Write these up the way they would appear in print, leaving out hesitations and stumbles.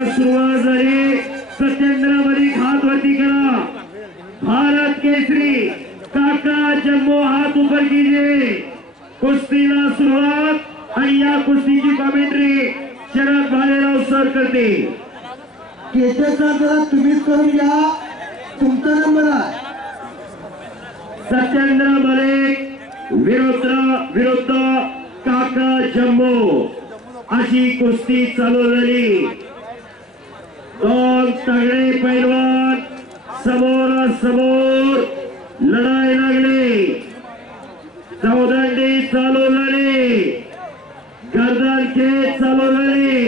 सुरुवात झाली। सत्येंद्रमध्ये हात वरती करा। भारत केसरी काका जम्मो हात ऊपर कीजिए। कुस्तीला सुरुवात आणि या कुस्तीची कमेंट्री शरद भालेराव सर करते। केसरचा जरा तुम्हीच करून घ्या, तुमचा नंबर आहे। सत्येंद्र मलिक विरुद्ध काका जम्मो अशी कुस्ती चालू झाली। दोन तगडे पैलवान समोरासमोर लढाई लागली। चौदंडी चालू झाली, गर्दन खेच चालू झाली।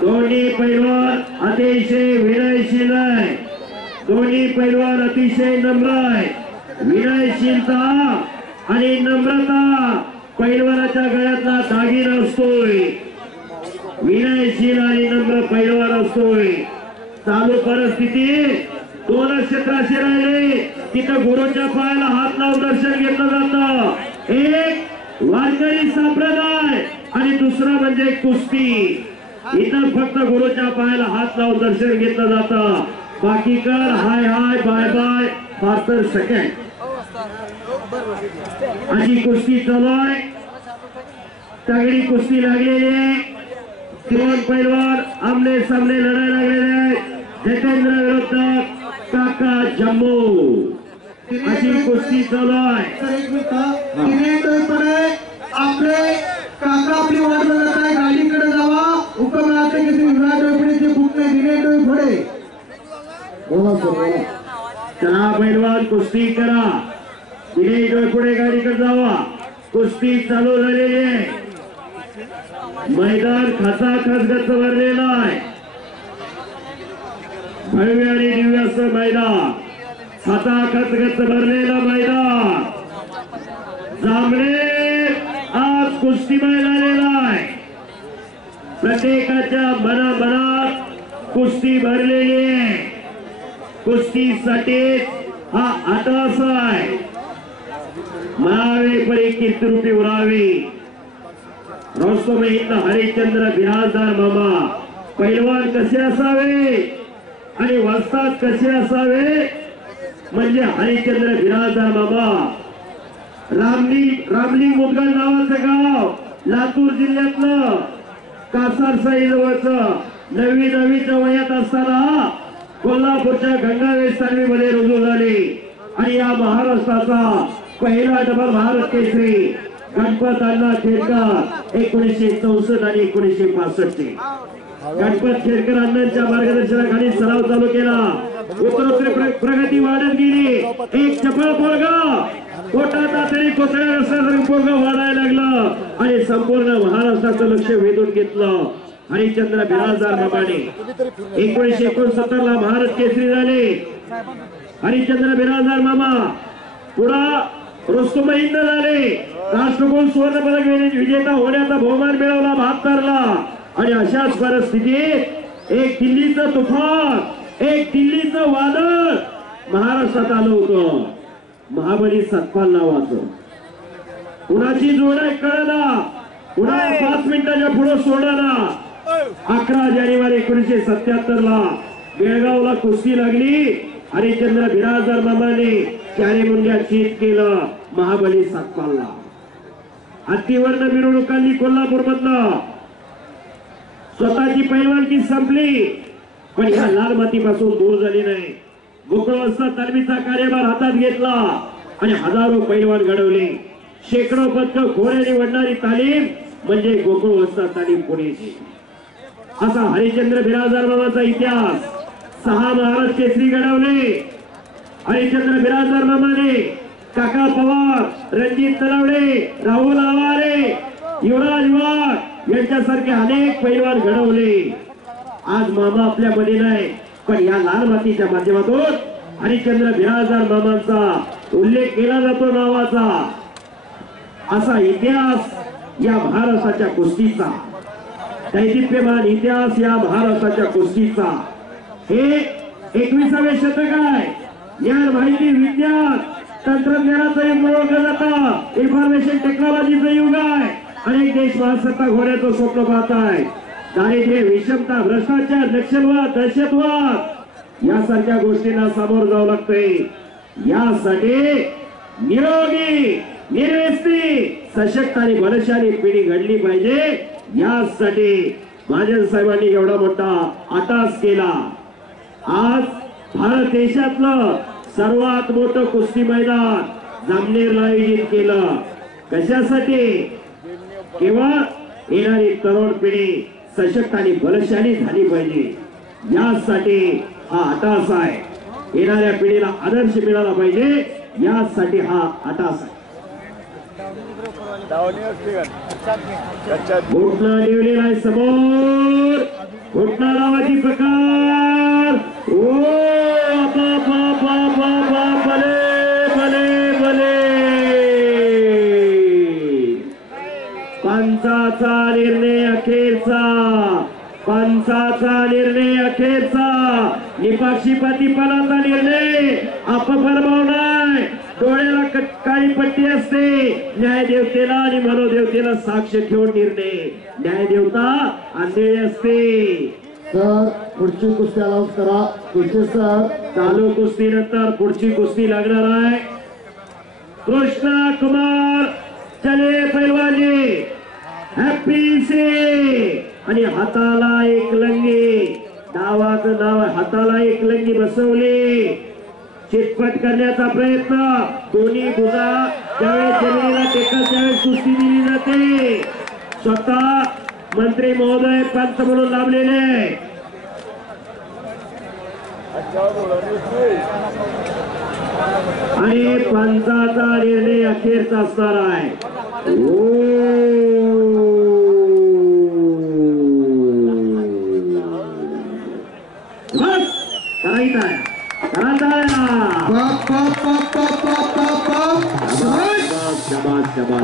दोन्ही पैलवान अतिशय विनयशील आहे। दोन्ही पैलवान अतिशय नम्र आहे। विनयशीलता आणि नम्रता पैलवानाच्या गळ्यातला दागिना असतोय। विनयशील आणि नम्र पैलवान असतोय। चालू परिस्थिती दोन क्षेत्राशी राहिले तिथं गुरुच्या पायाला हात लावून दर्शन घेतलं जातं। एक वारकरी संप्रदाय आणि दुसरा म्हणजे कुस्ती। इथं फक्त गुरुच्या पायाला हात लावून दर्शन घेतलं जातं। बाकी कर hi hi bye bye faster second अशी कुस्ती चालू आहे। तगडी कुस्ती लागलेली आहे। दोन पैलवान आमने सामने लढाई लागलेले आहेत। जितेंद्र विरुद्ध काका जम्मो अशी कुस्ती चालू आहे। एक मिनिट आपले काका आपली वाट बघत आहे, गाडीकडे जावा। उपमहाराष्ट्र केसरी विराट डोईफोडेचे पुतणे दिनेश डोईफोडे। बोला सर बोला। चला पैलवान कुस्ती करा। दिनेश डोईफोडे गाडीकडे जावा। कुस्ती चालू झालेली आहे। मैदान खचाखच गच्च भरलेलं आहे। भव्य आणि दिव्य असं मैदान, खचाखच गच्च भरलेलं मैदान। जांभळे आज कुस्तीमय झालेला आहे। प्रत्येकाच्या मनामनात कुस्ती भरलेली आहे। कुस्तीसाठी हा आटास आहे। मावे परी कीर्तिरूपी उरावी। रोस्तम हिंद हरिश्चंद्र बिराजदार मामा पैलवान कसे असावे आणि वस्ताद कसे असावे म्हणजे हरिश्चंद्र बिराजदार मामा। रामली मुदगल नावाचं गाव लातूर जिल्ह्यातलं कासारसाई जवळचं 9वीच्या वयात असताना कोल्हापूरच्या गंगावेश मध्ये रुजू झाले आणि या महाराष्ट्राचा पहिला डबल भारत केसरी गणपत अण्णा खेडकर 1964 आणि 1965 गणपत खेडकर अण्णांच्या मार्गदर्शनाखाली सराव चालू केला। उत्तरोत्तर प्रगती वाढत गेली। एक चपळ पोरगा पोटात तरी कोकण्या रस्त्यासारखं पोरगा वाढायला लागलं आणि संपूर्ण महाराष्ट्राचं लक्ष वेधून घेतलं। हरिश्चंद्र बिराजदार मामाने 1969 ला भारत केसरी झाले। हरिश्चंद्र बिराजदार मामा पुढा रोस्तम हिंद झाले। राष्ट्रकुल सुवर्ण पदक विजेता होण्याचा बहुमान मिळवला 72 ला। आणि अशाच परिस्थितीत एक दिल्लीचं तुफान, एक दिल्लीचं वादळ महाराष्ट्रात आलं होतं। महाबली सतपाल नावाचं कुणाची जोड आहे कळना, कुणा 5 मिनिटाच्या पुढे सोडला। 11 जानेवारी 1977 ला बेळगावला कुस्ती लागली। हरिश्चंद्र बिराजदार मामाने 4 मुंड्या चीत केलं महाबली सतपालला। हत्तीवरनं मिरवणूक काढली कोल्हापूर मधनं। स्वतःची पैलवानकी संपली पण ह्या लाल मातीपासून दूर झाली नाही। गोकुळ वस्ताद तालमीचा कार्यभार हातात घेतला आणि हजारो पैलवान घडवले। शेकडो पदकं खोऱ्याने वडणारी तालीम म्हणजे गोकुळ वस्ताद तालीम पुणेची। असा हरिश्चंद्र बिराजदार मामाचा इतिहास। 6 महाराष्ट्र केसरी घडवले हरिश्चंद्र बिराजदार मामाने। काका पवार, रणजित तलवडे, राहुल आवारे, युवराज वाघ यांच्यासारखे अनेक पैलवान घडवले। आज मामा आपल्यामध्ये नाही पण या लाल मातीच्या माध्यमातून हरिश्चंद्र बिराजदार मामांचा उल्लेख केला जातो नावाचा। असा इतिहास या महाराष्ट्राच्या कुस्तीचा, दैदिप्यमान इतिहास या महाराष्ट्राच्या कुस्तीचा। हे 21वे शतक आहे। ज्ञान, माहिती, विज्ञान, तंत्रज्ञानाचं युग ओळखलं जातं। इन्फॉर्मेशन टेक्नॉलॉजीचं युग आहे। अनेक देश महासत्ता होण्याचं स्वप्न पाहत आहे। दारिद्र्य, विषमता, भ्रष्टाचार, नक्षलवाद, दहशतवाद यासारख्या गोष्टींना सामोरं जावं लागतंय. यासाठी निरोगी, निर्व्यसनी, सशक्त आणि बलशाली पिढी घडली पाहिजे. यासाठी महाजन साहेबांनी एवढा मोठा अट्टास केला. आज भारत देशातलं सर्वात मोठं कुस्ती मैदान जामनेरला आयोजित केलं. कशासाठी? केवळ येणारी तरुण पिढी सशक्त आणि बलशाली झाली पाहिजे. यासाठी हा अट्टास आहे. येणाऱ्या पिढीला आदर्श मिळाला पाहिजे, यासाठी हा अट्टास आहे. घोटना निवलेला आहे समोर. घोटना नावाची प्रकार. ओ भले भले भले. पंचाचा निर्णय अखेरचा. पंचाचा निर्णय अखेरचा. निपक्षपातीपणाचा निर्णय अपफरमावलाय. डोळ्याला काळी पट्टी असते. न्यायदेवतेला आणि मनोदेवतेला साक्ष ठेवून निर्णय. न्यायदेवता आंधळी असते. सर पुढची कुस्ती अनाउन्स करा. कुस्ती सर चालू कुस्ती नंतर पुढची कुस्ती लागणार आहे. कृष्णा कुमार चले पैलवानजी हॅपी से आणि हाताला एक लंगी. डावाचं नाव हाताला एक लंगी बसवली. चितपट करण्याचा प्रयत्न. दोन्ही भुजा ज्यावेळेस जमिनीला टेकत त्यावेळेस कुस्ती दिली जाते. स्वतः मंत्री महोदय पंच म्हणून लाभलेले. आणि पंचाचा निर्णय अखेरचा असणार आहे. करायचा आहे. बाप बाप बाप बाप बाप बाप. शाबास शाबास शाबास.